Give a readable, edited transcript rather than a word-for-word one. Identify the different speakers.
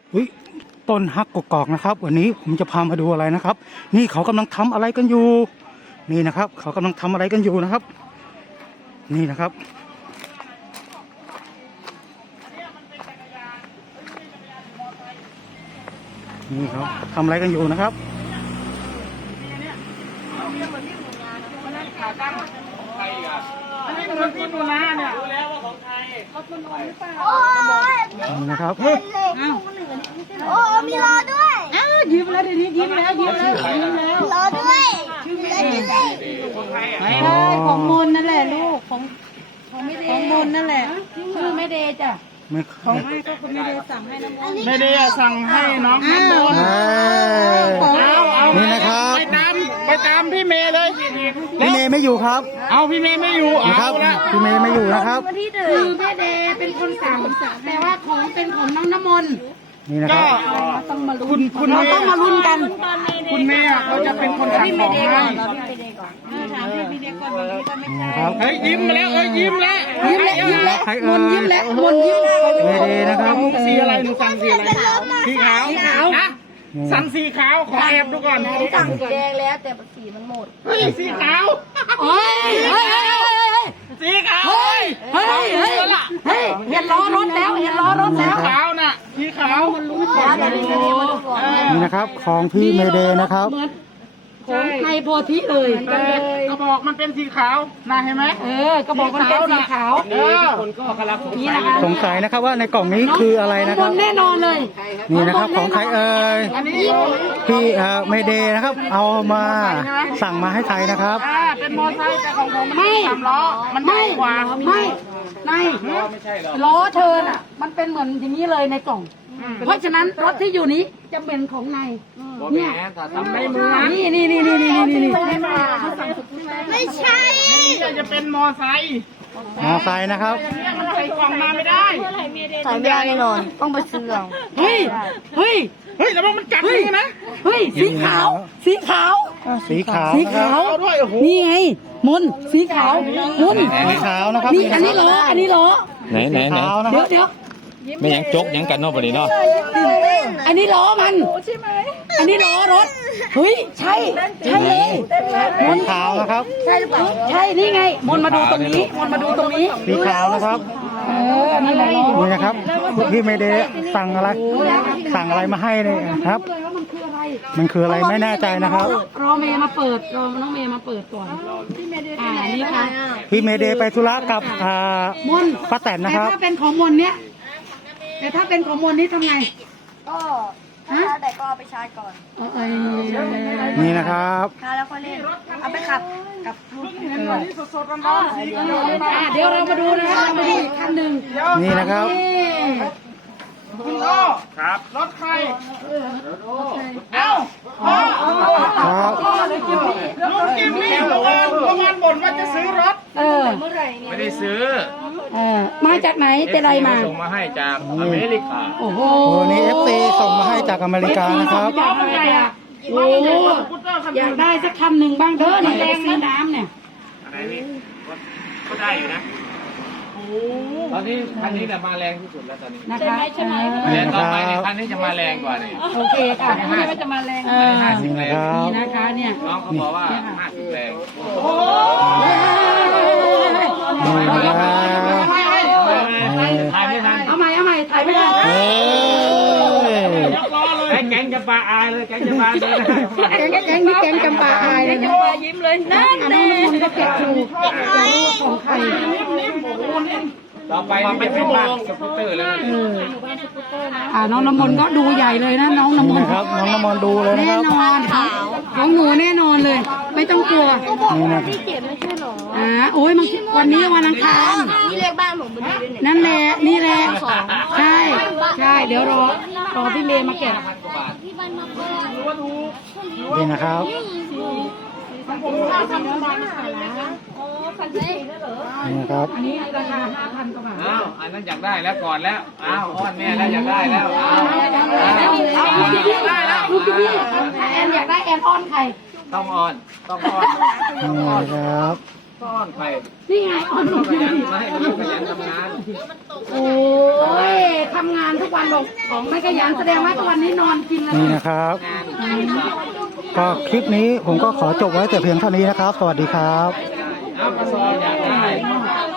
Speaker 1: อุ้ยต้นฮักกกอกนะครับวันนี้ผมจะพามาดูอะไรนะครับนี่เขากำลังทำอะไรกันอยู่นี่นะครับเขากำลังทำอะไรกันอยู่นะครับนี่นะครับนี่เขาทำอะไรกันอยู่นะครับนะครับ
Speaker 2: โอ้มีรอด้วย
Speaker 3: ยิ้มแล้วทีนี้ยิ้มแล้ว
Speaker 2: รอด้วย
Speaker 3: ไม่ได้ของมนนั่นแหละลูกของมนนั่นแหละชื่อแม่เดย์จ้ะ
Speaker 1: ไม่
Speaker 3: ของให้ก็คุณแม่เดย์สั่งให้น้ำมนต์
Speaker 4: ไม่ได้สั่งให้น้องน้ำมนต์
Speaker 1: นี่นะครับ
Speaker 4: ไปตามพี่เมย์เลย
Speaker 1: พี่เมย์ไม่อยู่ครับ
Speaker 4: เอาพี่เมย์ไม่อยู่
Speaker 1: นะค
Speaker 4: เอา
Speaker 1: รับ
Speaker 4: ละ
Speaker 1: พี่เมย์ไม่อยู่นะครับ
Speaker 3: คือแม่เดย์เป็นคนสั่งแต่ว่าของเป็นของน้องน้ำมนต์
Speaker 1: นี่นะครับ
Speaker 4: คุณ
Speaker 3: เรา
Speaker 4: เม
Speaker 3: ต้อง
Speaker 4: ย์
Speaker 3: มาลุ้นกัน
Speaker 4: คุณเมย์เขาจะเป็นคนสั่งของให้
Speaker 3: ถามพี่เดย์ก่อนพี่ก็ไม่
Speaker 1: นี่นะครับ
Speaker 4: เฮ้ยยิ้มมาแล้วยิ้มแล้ว
Speaker 1: ใครเอ่ย
Speaker 3: ยิ้มแล้วมนยิ้มแล้ว
Speaker 1: ไม่ดีนะครับ
Speaker 4: สีอะไรหนูสั่งสีอะไรสีขาวนะสั่งสีขาวขอแอบดูก่อน
Speaker 2: สั่งสีแดงแล้วแต่สีมันหมด
Speaker 4: เฮ้ยสีขาว
Speaker 3: เฮ้ย
Speaker 4: สีขาว
Speaker 3: เห็นล้อรถแล้วเห็นล้อรถแล้ว
Speaker 4: ขาวน่ะสีขาว
Speaker 1: นี่นะครับของพี่เมเดย์นะครับ
Speaker 3: ของไทยโพธิเลย
Speaker 4: กระบอกมันเป็นสีขาวนะเห็นไหม
Speaker 3: กระบอกมันเป็นสีขาว
Speaker 4: คนก็กำลัง
Speaker 3: นี่นะคะ
Speaker 1: สงสัยนะครับว่าในกล่องนี้คืออะไรนะครับ
Speaker 3: แน่นอนเลย
Speaker 1: นี่นะครับของใครเอ่ย
Speaker 4: อันนี้
Speaker 1: พี่เมเดย์นะครับ เอามาสั่งมาให้ใครนะครับ
Speaker 4: เป็นมอไซค์แต่ของผมมันสามล้อมันใหญ่กว่า
Speaker 3: ไม่ล้อเธอน่ะ มันเป็นเหมือนอย่างนี้เลยในกล่อง เพราะฉะนั้นรถที่อยู่นี้จะเป็นของในเนี่ยนี่
Speaker 2: ไม่ใช่
Speaker 4: นี่จะเป็นมอไซค์
Speaker 1: มอไซค์นะครับ
Speaker 4: เนี่ยมันใส่กล่องมาไม่ได้
Speaker 2: ใส่ไม่ได้แน่นอนต้องไปซื้อเอา
Speaker 3: เฮ้ย
Speaker 4: แล้วมันกัดมือนะ
Speaker 3: สีขาว
Speaker 1: สีขาว
Speaker 3: สี
Speaker 1: นะครับ
Speaker 3: ขาว
Speaker 4: เอาด้วยโอ้โห
Speaker 3: นี่ไงมนสีขาวมน
Speaker 1: สีขาวนะครับ
Speaker 3: นี่อันนี้ล้อ
Speaker 5: ไหน
Speaker 1: สีขาวนะค
Speaker 3: เดี๋
Speaker 1: รั
Speaker 3: ยว
Speaker 1: บ
Speaker 3: เดี๋ยว
Speaker 5: ไม่ยังจกยังกันเนอกปนี้เนาะ
Speaker 3: อันนี้ล้อมันใช่ไหมอันนี้ล้อรถเฮ้ยใช่เลย
Speaker 1: สีขาวนะครับ
Speaker 3: ใช่หรือเปล่าใช่นี่ไงมนมาดูตรงนี้มนมาดูตรงนี้
Speaker 1: สีขาวนะครับ
Speaker 3: นั่นแหละล้อ
Speaker 1: นี่นะครับพี่เมเดย์สั่งอะไรมาให้เนี่ยครับ
Speaker 3: เลยว่ามันคืออะไร
Speaker 1: มันคืออะไรไม่แน่ใจนะครับ
Speaker 3: รอเมย์มาเปิดรอน้องเมย์มาเปิดก่อนนี่ค่ะ
Speaker 1: พี่เมเดย์ไปธุระกับ
Speaker 3: มน
Speaker 1: ป้าแตนนะครับ
Speaker 3: แต่ถ้าเป็นของมนเนี้ยแต่ถ้าเป็นของมนนี่ทำไง
Speaker 2: ก็แต่ก็เอาไปชาร์จก่อน
Speaker 1: นี่นะครับ
Speaker 2: ชาร์จแล้วค่อยเล่นเอาไปขับกับลูก
Speaker 4: สดๆร้อนๆ
Speaker 3: เดี๋ยวเรามาดูนะคะเรามาดูอีกคันหนึ่ง
Speaker 1: นี่นะครับ
Speaker 4: คุณพ่อครับรถใครเอ้าพ่อ
Speaker 1: ครับ
Speaker 4: ลุงกิมมี่เมื่อวานบ่นว่าจะซื้อรถ
Speaker 5: ไม่ได้ซื้อ
Speaker 3: มาจากไหนเป็นไรมา
Speaker 5: ส่งมาให้จากอเมริกา
Speaker 3: โอ้โห
Speaker 1: โอ้นี่ FC ส่งมาให้จากอเมริกานะครับ
Speaker 3: โอ้อยากได้สักคันหนึ่งบ้างเด้อนี่แรงซื้อน้ำเนี่ย
Speaker 5: อะไรนี่ก็ได้อยู่นะตอนนี้คันนี้แหละมาแรงที่สุดแล้วตอนนี้
Speaker 3: นะคะใช่ไหม
Speaker 5: แต่ต่อไปในคันนี้จะมาแรงกว่านี่
Speaker 3: โอเคค่ะไม่ว่าจะมาแรง
Speaker 1: นี่นะครั
Speaker 3: นี่
Speaker 1: บ
Speaker 3: นะคะเนี่ย
Speaker 5: น้องเขาบอกว่า50แรง
Speaker 1: นี่นะครับ
Speaker 5: ถ่ายไม่ทัน
Speaker 3: เอาใหม่ถ่ายไม่ได้
Speaker 1: เฮ้ย
Speaker 5: ให้แก๊งจะปลาอายเลยแก๊งจะปลาเดินได้
Speaker 3: แกงนี่แกงจำปาอายเลยนะยิ้มเลยนั่นน้องน้ำมันก็เก็บถูกของใคร
Speaker 5: ต่อไปนี่จะเป็นบ้านสกูตเตอร์แล้วนะ
Speaker 3: น้องน้ำมนต์ก็ดูใหญ่เลยนะน้องน้ำม
Speaker 1: นี่
Speaker 3: นต์
Speaker 1: นะครับน้องน้ำมนต์ดูเลยนะ
Speaker 3: แน่
Speaker 1: ครับ
Speaker 3: นอนของหนูแน่นอนเลย ไม่ต้องกลัว
Speaker 1: นี่นะ
Speaker 2: พี่เกียรไม่ใช่หรอ
Speaker 3: โอ้ยวันนี้วันอังคาร
Speaker 2: พี่เรียกบ้านผมมาดูด้วยเนี่ย
Speaker 3: นั่นแหละนี่แหละใช่เดี๋ยวรอพี่เมย์มาแกะ
Speaker 1: นี่นะครับ นี่นะครับ
Speaker 3: อันนี้ราคา 5,000 กว่าบาท
Speaker 5: อ้าวอันนั้นอยากได้แล้วก่อนแล้วอ้าวอ้อนแม่แล้วอยากได้แล้วอ้าว
Speaker 3: ลูกพี่แอนอยากได้แอนอ้อนใคร
Speaker 5: ต้องอ้อนต้องอ้อน
Speaker 1: นี่นะครับ
Speaker 5: ก้อนใคร
Speaker 3: นี่ไงอ่อนลง
Speaker 5: ขยันไม่ให้มันขยันทำงาน
Speaker 3: โอ้ยทำงานทุกวันลงของไม่ขยันแสดงว่าทุกวันนี้นอนกินแล้ว
Speaker 1: นี่นะครับ ก็คลิปนี้ผมก็ขอจบไว้แต่เพียงเท่านี้นะครับ สวัสดีครับ
Speaker 5: เอากระสอบอยากได้